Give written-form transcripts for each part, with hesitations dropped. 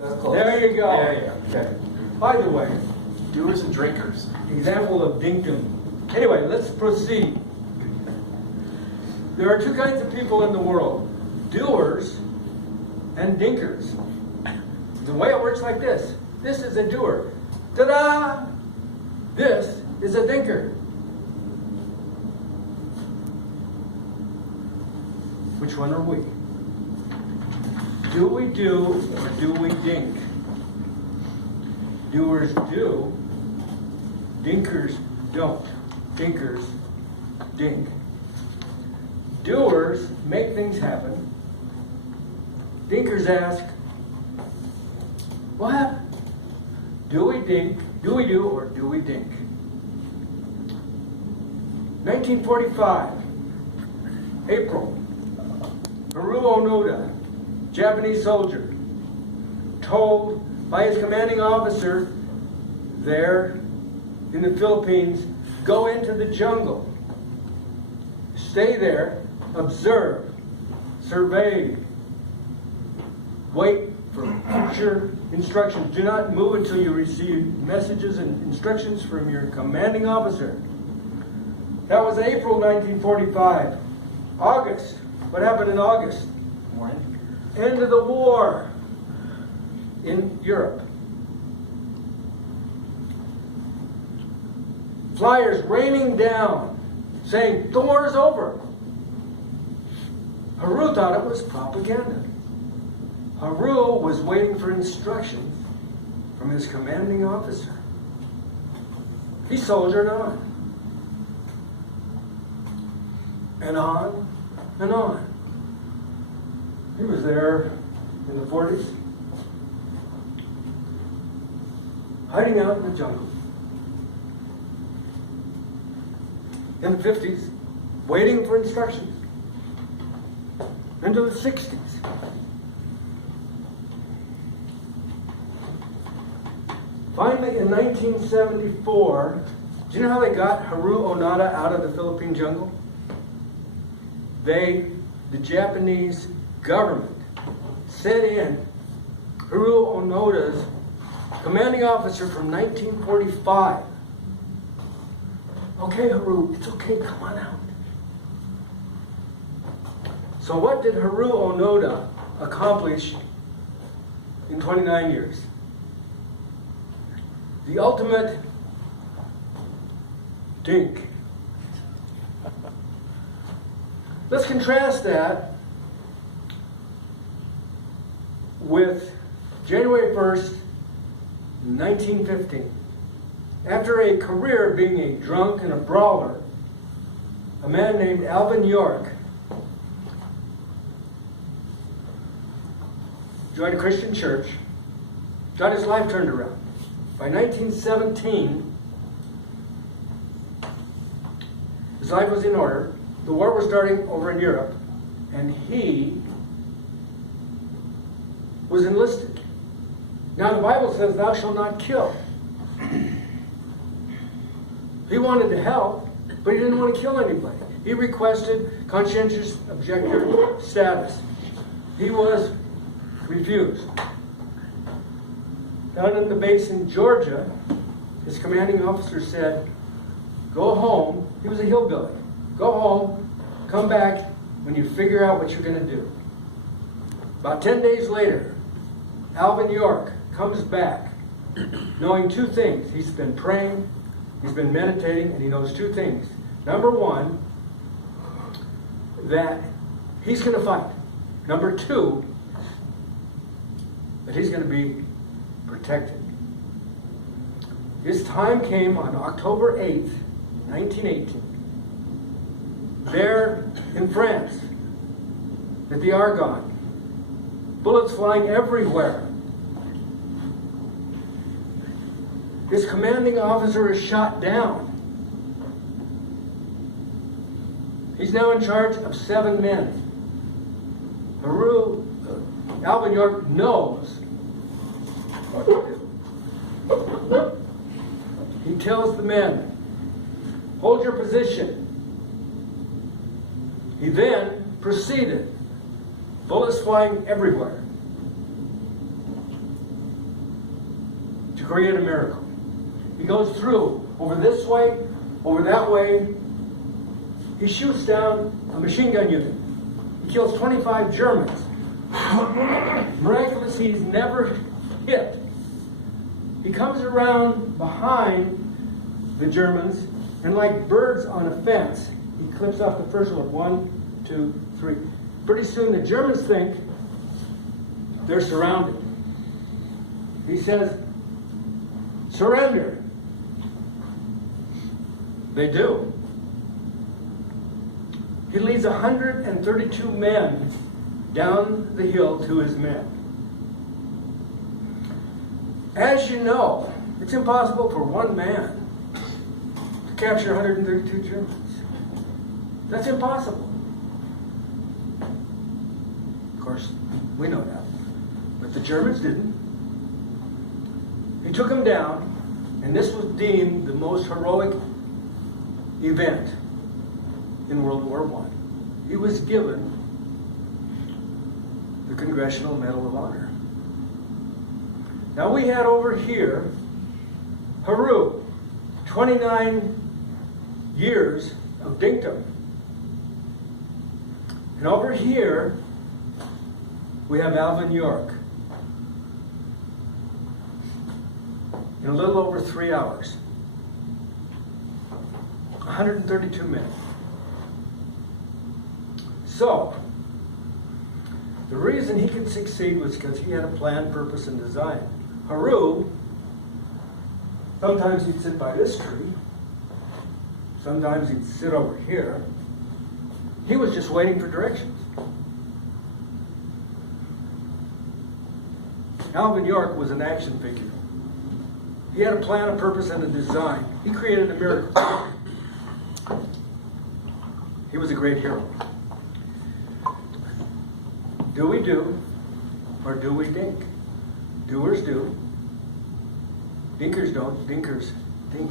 That's close. There you go. Yeah. Okay. By the way, Doers and drinkers. example of Dinker. Anyway, let's proceed. There are two kinds of people in the world, doers and dinkers. The way it works like this. This is a doer. Ta-da! This is a dinker. Which one are we? Do we do or do we dink? Doers do. Dinkers don't. Dinkers dink. Doers make things happen. Dinkers ask, what happened? Do we dink? Do we do or do we dink? 1945, April. Haru Onoda, Japanese soldier, told by his commanding officer there in the Philippines, go into the jungle. Stay there, observe, survey, wait for future instructions. Do not move until you receive messages and instructions from your commanding officer. That was April 1945. August. What happened in August? Morning. End of the war in Europe. Flyers raining down saying the war is over. Haru thought it was propaganda. Haru was waiting for instructions from his commanding officer. He soldiered on. And on and on. He was there in the 40s, hiding out in the jungle. In the 50s, waiting for instructions. Into the 60s. Finally, in 1974, do you know how they got Haru Onoda out of the Philippine jungle? The Japanese government, sent in Haru Onoda's commanding officer from 1945. Okay, Haru, it's okay, come on out. So what did Haru Onoda accomplish in 29 years? The ultimate dink. Let's contrast that with January 1st, 1915. After a career being a drunk and a brawler, a man named Alvin York joined a Christian church, got his life turned around. By 1917, his life was in order. The war was starting over in Europe, and he was enlisted. Now the Bible says, thou shalt not kill. He wanted to help, but he didn't want to kill anybody. He requested conscientious objector status. He was refused. Down in the base in Georgia, his commanding officer said, go home. He was a hillbilly. Go home, come back when you figure out what you're going to do. About 10 days later, Alvin York comes back knowing two things. He's been praying, he's been meditating, and he knows two things. Number one, that he's going to fight. Number two, that he's going to be protected. His time came on October 8th, 1918. There in France, at the Argonne, bullets flying everywhere. His commanding officer is shot down. He's now in charge of 7 men. Alvin York knows what to do. He tells the men, hold your position. He then proceeded, bullets flying everywhere. create a miracle. He goes through, over this way, over that way. He shoots down a machine gun unit. He kills 25 Germans. Miraculously, he's never hit. He comes around behind the Germans, and like birds on a fence, he clips off the first one. 1, 2, 3. Pretty soon the Germans think they're surrounded. He says, surrender. They do. He leads 132 men down the hill to his men. As you know, it's impossible for one man to capture 132 Germans. That's impossible. Of course, we know that. But the Germans didn't. He took them down, and this was deemed the most heroic event in World War I. He was given the Congressional Medal of Honor. Now we had over here Haru, 29 years of Dinker. And over here we have Alvin York in a little over 3 hours. 132 men. So, the reason he could succeed was because he had a plan, purpose, and design. Haru, sometimes he'd sit by this tree, sometimes he'd sit over here. He was just waiting for directions. Alvin York was an action figure. He had a plan, a purpose, and a design. He created a miracle. He was a great hero. Do we do, or do we dink? Doers do. Dinkers don't. Dinkers dink.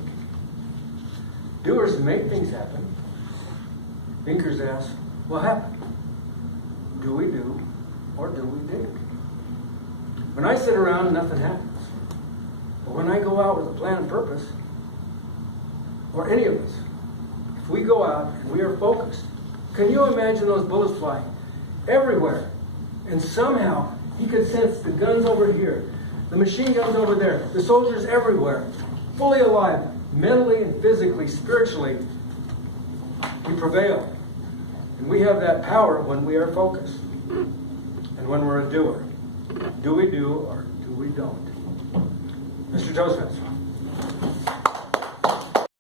Doers make things happen. Dinkers ask, what happened? Do we do, or do we dink? When I sit around, nothing happens. But when I go out with a plan and purpose, or any of us, if we go out and we are focused, can you imagine those bullets flying everywhere? And somehow he could sense the guns over here, the machine guns over there, the soldiers everywhere, fully alive, mentally and physically, spiritually. He prevailed. And we have that power when we are focused and when we're a doer. Do we do or do we don't? Mr. Toastmaster.